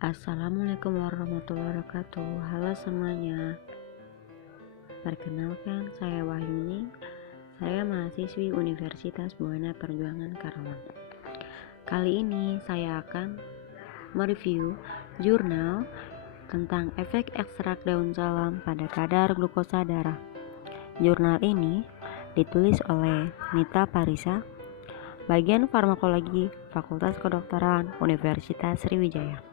Assalamualaikum warahmatullahi wabarakatuh. Halo semuanya. Perkenalkan, saya Wahyuni. Saya mahasiswi Universitas Buana Perjuangan Karawang. Kali ini saya akan mereview jurnal tentang efek ekstrak daun salam pada kadar glukosa darah. Jurnal ini ditulis oleh Nita Parisa, bagian farmakologi Fakultas Kedokteran Universitas Sriwijaya.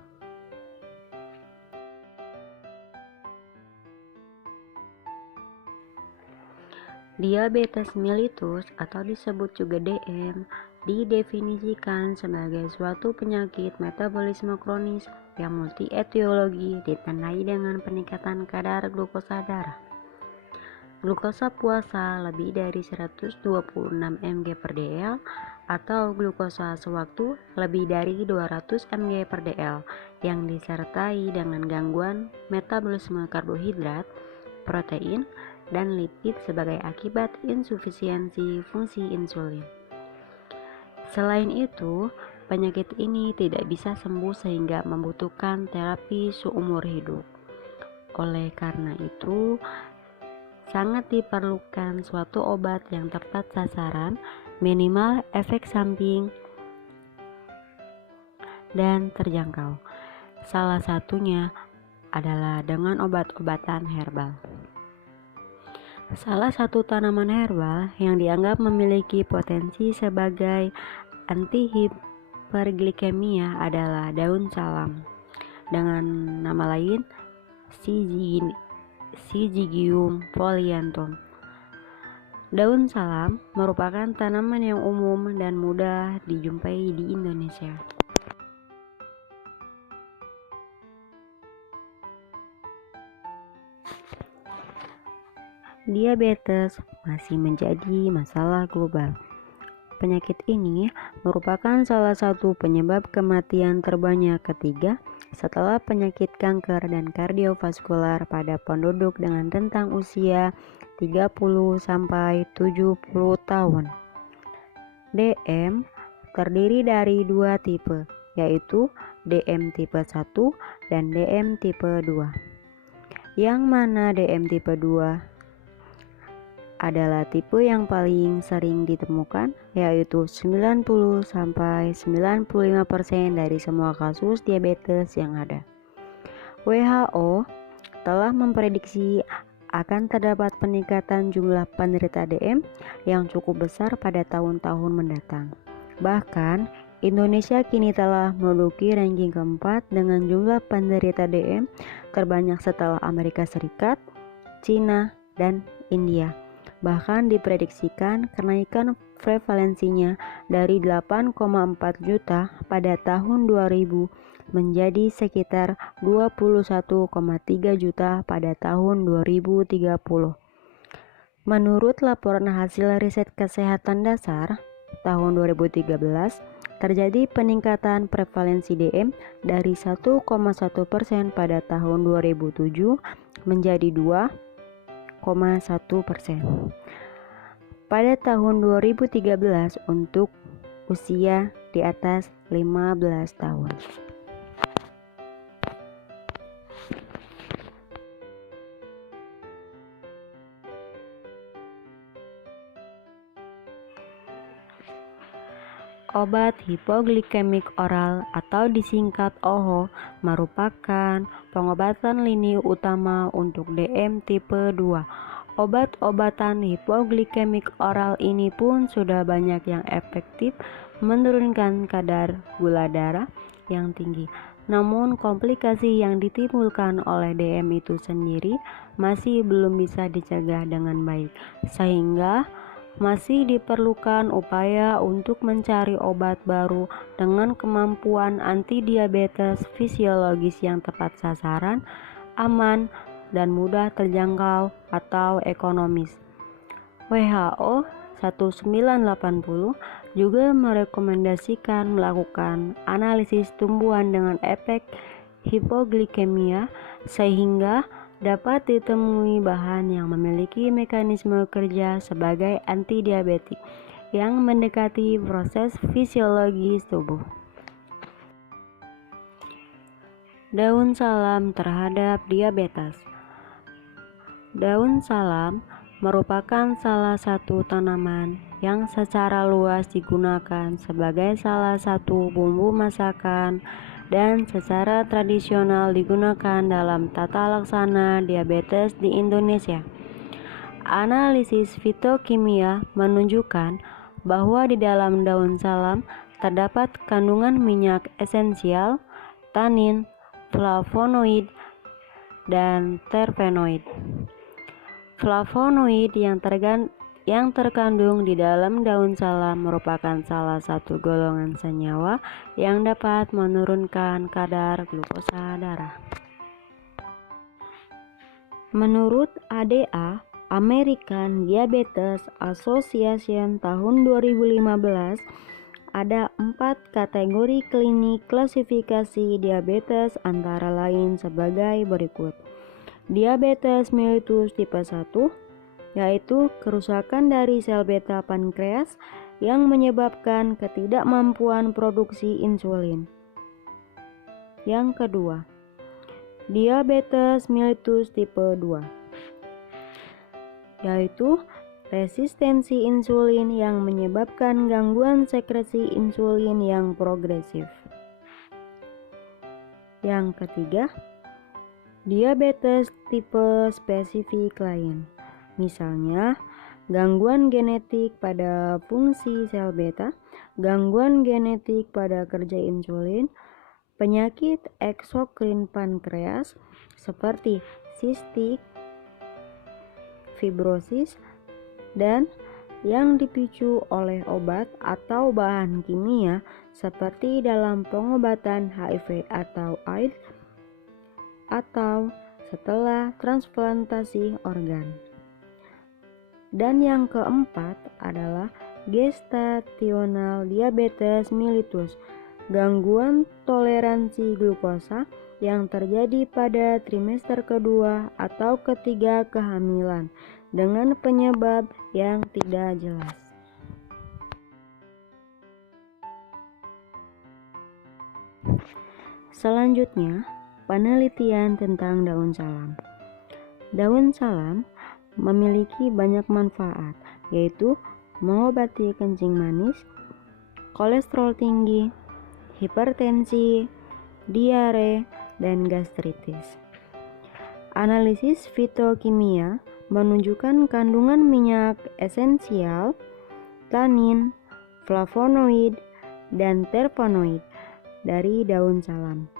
Diabetes mellitus atau disebut juga DM didefinisikan sebagai suatu penyakit metabolisme kronis yang multi-etiologi ditandai dengan peningkatan kadar glukosa darah. Glukosa puasa lebih dari 126 mg per dl atau glukosa sewaktu lebih dari 200 mg per dl yang disertai dengan gangguan metabolisme karbohidrat, protein, dan lipid sebagai akibat insufisiensi fungsi insulin. Selain itu, penyakit ini tidak bisa sembuh sehingga membutuhkan terapi seumur hidup. Oleh karena itu, sangat diperlukan suatu obat yang tepat sasaran, minimal efek samping, dan terjangkau. Salah satunya adalah dengan obat-obatan herbal. Salah satu tanaman herbal yang dianggap memiliki potensi sebagai anti-hiperglikemia adalah daun salam, dengan nama lain Syzygium polyanthum. Daun salam merupakan tanaman yang umum dan mudah dijumpai di Indonesia. Diabetes masih menjadi masalah global. Penyakit ini merupakan salah satu penyebab kematian terbanyak ketiga setelah penyakit kanker dan kardiovaskular pada penduduk dengan rentang usia 30 sampai 70 tahun. DM terdiri dari dua tipe, yaitu DM tipe 1 dan DM tipe 2. Yang mana DM tipe 2 adalah tipe yang paling sering ditemukan, yaitu 90-95% dari semua kasus diabetes yang ada. WHO telah memprediksi akan terdapat peningkatan jumlah penderita DM yang cukup besar pada tahun-tahun mendatang. Bahkan, Indonesia kini telah menduduki ranking keempat dengan jumlah penderita DM terbanyak setelah Amerika Serikat, Cina, dan India. Bahkan diprediksikan kenaikan prevalensinya dari 8,4 juta pada tahun 2000 menjadi sekitar 21,3 juta pada tahun 2030. Menurut laporan hasil riset kesehatan dasar tahun 2013, terjadi peningkatan prevalensi DM dari 1,1% pada tahun 2007 menjadi 2,1%. Pada tahun 2013 untuk usia di atas 15 tahun. Obat hipoglikemik oral atau disingkat OHO merupakan pengobatan lini utama untuk DM tipe 2. Obat-obatan hipoglikemik oral ini pun sudah banyak yang efektif menurunkan kadar gula darah yang tinggi. Namun komplikasi yang ditimbulkan oleh DM itu sendiri masih belum bisa dicegah dengan baik, sehingga masih diperlukan upaya untuk mencari obat baru dengan kemampuan antidiabetes fisiologis yang tepat sasaran, aman, dan mudah terjangkau atau ekonomis. WHO 1980 juga merekomendasikan melakukan analisis tumbuhan dengan efek hipoglikemia sehingga dapat ditemui bahan yang memiliki mekanisme kerja sebagai antidiabetik yang mendekati proses fisiologis tubuh. Daun salam terhadap diabetes. Daun salam merupakan salah satu tanaman yang secara luas digunakan sebagai salah satu bumbu masakan dan secara tradisional digunakan dalam tata laksana diabetes di Indonesia. Analisis fitokimia menunjukkan bahwa di dalam daun salam terdapat kandungan minyak esensial, tanin, flavonoid, dan terpenoid. Flavonoid yang terkandung di dalam daun salam merupakan salah satu golongan senyawa yang dapat menurunkan kadar glukosa darah. Menurut ADA, American Diabetes Association tahun 2015, ada 4 kategori klinik klasifikasi diabetes antara lain sebagai berikut. Diabetes mellitus tipe 1, yaitu kerusakan dari sel beta pankreas yang menyebabkan ketidakmampuan produksi insulin. Yang kedua, diabetes mellitus tipe 2, yaitu resistensi insulin yang menyebabkan gangguan sekresi insulin yang progresif. Yang ketiga, diabetes tipe spesifik lain, misalnya gangguan genetik pada fungsi sel beta, gangguan genetik pada kerja insulin, penyakit eksokrin pankreas seperti sistik fibrosis, dan yang dipicu oleh obat atau bahan kimia seperti dalam pengobatan HIV atau AIDS atau setelah transplantasi organ. Dan yang keempat adalah gestational diabetes mellitus, gangguan toleransi glukosa yang terjadi pada trimester kedua atau ketiga kehamilan dengan penyebab yang tidak jelas. Selanjutnya, penelitian tentang daun salam. Daun salam memiliki banyak manfaat, yaitu mengobati kencing manis, kolesterol tinggi, hipertensi, diare, dan gastritis. Analisis fitokimia menunjukkan kandungan minyak esensial, tanin, flavonoid, dan terpenoid dari daun salam.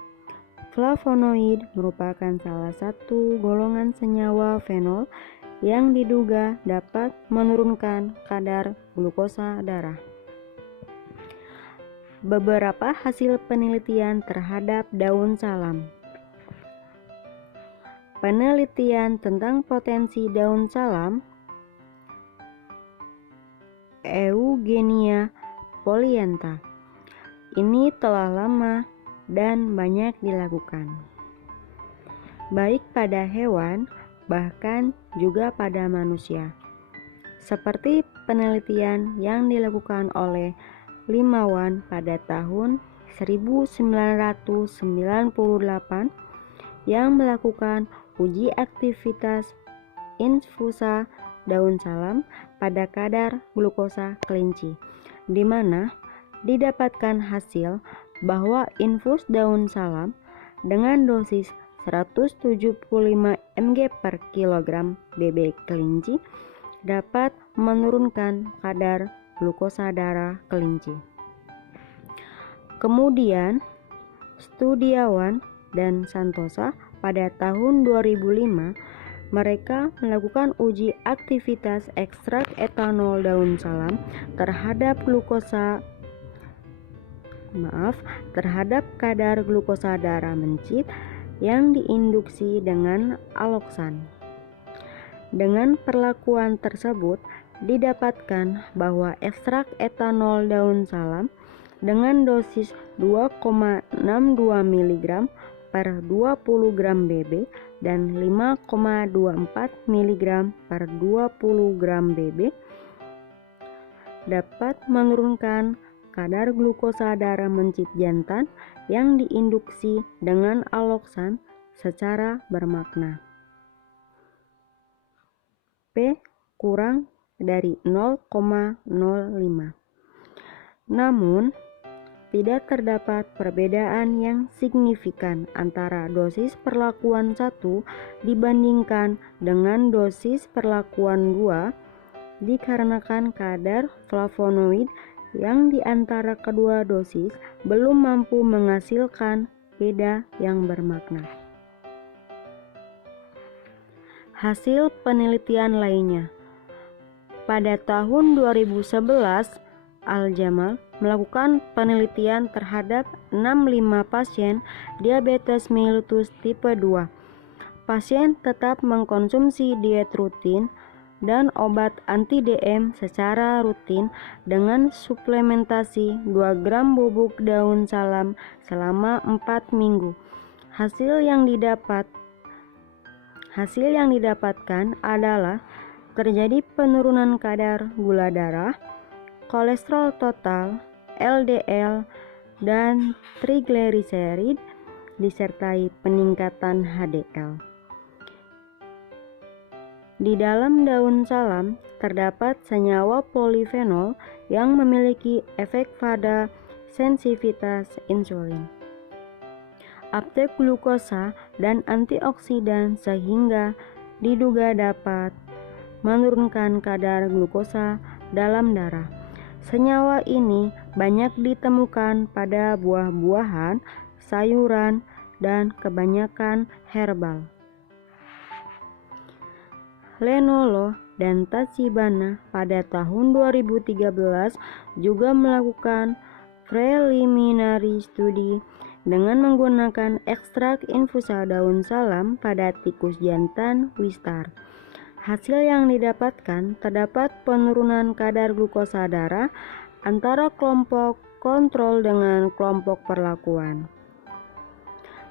Flavonoid merupakan salah satu golongan senyawa fenol yang diduga dapat menurunkan kadar glukosa darah. Beberapa hasil penelitian terhadap daun salam. Penelitian tentang potensi daun salam, Eugenia Polienta. Ini telah lama dan banyak dilakukan, baik pada hewan, bahkan juga pada manusia. Seperti penelitian yang dilakukan oleh Limawan pada tahun 1998 yang melakukan uji aktivitas infusa daun salam pada kadar glukosa kelinci, di mana didapatkan hasil bahwa infus daun salam dengan dosis 175 mg per kilogram BB kelinci dapat menurunkan kadar glukosa darah kelinci. Kemudian, Studiawan dan Santosa pada tahun 2005, mereka melakukan uji aktivitas ekstrak etanol daun salam terhadap kadar glukosa darah mencit yang diinduksi dengan aloksan. Dengan perlakuan tersebut, didapatkan bahwa ekstrak etanol daun salam dengan dosis 2,62 mg per 20 gram BB dan 5,24 mg per 20 gram BB dapat menurunkan kadar glukosa darah mencit jantan yang diinduksi dengan aloksan secara bermakna. P kurang dari 0,05. Namun, tidak terdapat perbedaan yang signifikan antara dosis perlakuan 1 dibandingkan dengan dosis perlakuan 2 dikarenakan kadar flavonoid yang di antara kedua dosis belum mampu menghasilkan beda yang bermakna. Hasil penelitian lainnya. Pada tahun 2011, Al-Jamal melakukan penelitian terhadap 65 pasien diabetes mellitus tipe 2. Pasien tetap mengkonsumsi diet rutin dan obat anti-DM secara rutin dengan suplementasi 2 gram bubuk daun salam selama 4 minggu. Hasil yang didapatkan adalah terjadi penurunan kadar gula darah, kolesterol total, LDL, dan trigliserid disertai peningkatan HDL. Di dalam daun salam terdapat senyawa polifenol yang memiliki efek pada sensitivitas insulin, uptake glukosa, dan antioksidan sehingga diduga dapat menurunkan kadar glukosa dalam darah. Senyawa ini banyak ditemukan pada buah-buahan, sayuran, dan kebanyakan herbal. Lenolo dan Tachibana pada tahun 2013 juga melakukan preliminary study dengan menggunakan ekstrak infusa daun salam pada tikus jantan Wistar. Hasil yang didapatkan terdapat penurunan kadar glukosa darah antara kelompok kontrol dengan kelompok perlakuan.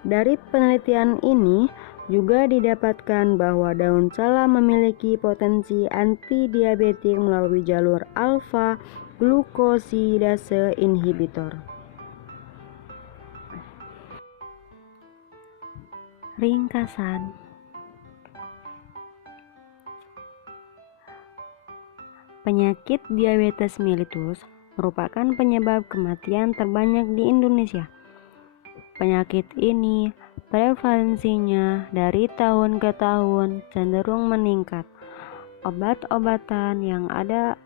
Dari penelitian ini juga didapatkan bahwa daun salam memiliki potensi antidiabetik melalui jalur alfa glukosidase inhibitor. Ringkasan. Penyakit diabetes mellitus merupakan penyebab kematian terbanyak di Indonesia. Penyakit ini prevalensinya dari tahun ke tahun cenderung meningkat. Obat-obatan yang ada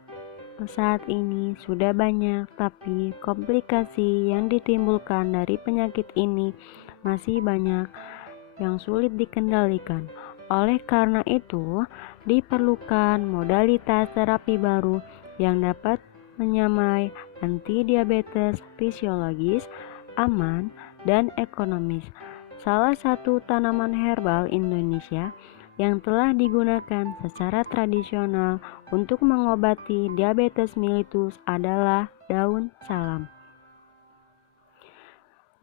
saat ini sudah banyak, tapi komplikasi yang ditimbulkan dari penyakit ini masih banyak yang sulit dikendalikan. Oleh karena itu, diperlukan modalitas terapi baru yang dapat menyamai antidiabetes fisiologis, aman, dan ekonomis. Salah satu tanaman herbal Indonesia yang telah digunakan secara tradisional untuk mengobati diabetes mellitus adalah daun salam.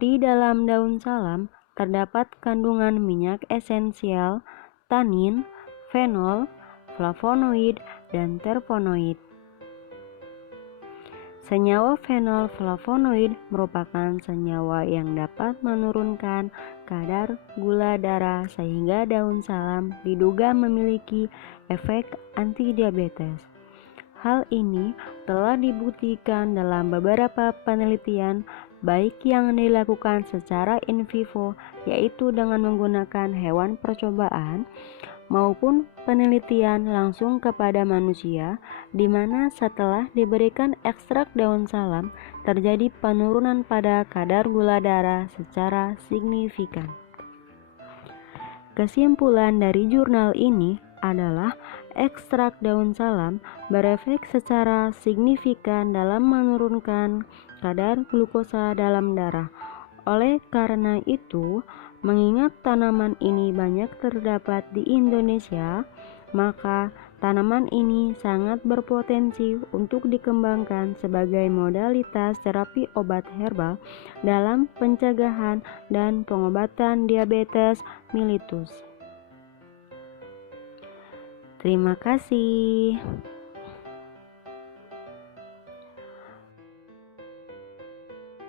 Di dalam daun salam terdapat kandungan minyak esensial, tanin, fenol, flavonoid, dan terpenoid. Senyawa fenol flavonoid merupakan senyawa yang dapat menurunkan kadar gula darah sehingga daun salam diduga memiliki efek antidiabetes. Hal ini telah dibuktikan dalam beberapa penelitian baik yang dilakukan secara in vivo yaitu dengan menggunakan hewan percobaan maupun penelitian langsung kepada manusia, di mana setelah diberikan ekstrak daun salam terjadi penurunan pada kadar gula darah secara signifikan. Kesimpulan dari jurnal ini adalah ekstrak daun salam berefek secara signifikan dalam menurunkan kadar glukosa dalam darah. Oleh karena itu, mengingat tanaman ini banyak terdapat di Indonesia, maka tanaman ini sangat berpotensi untuk dikembangkan sebagai modalitas terapi obat herbal dalam pencegahan dan pengobatan diabetes mellitus. Terima kasih.